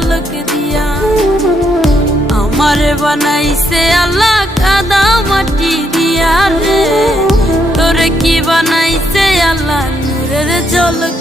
ঝলক দিয়া। আমারে বানাইছে আল্লাহ কাদা মাটি দিয়া রে, তোরে কি বানাইছে আল্লাহ নূরের ঝলক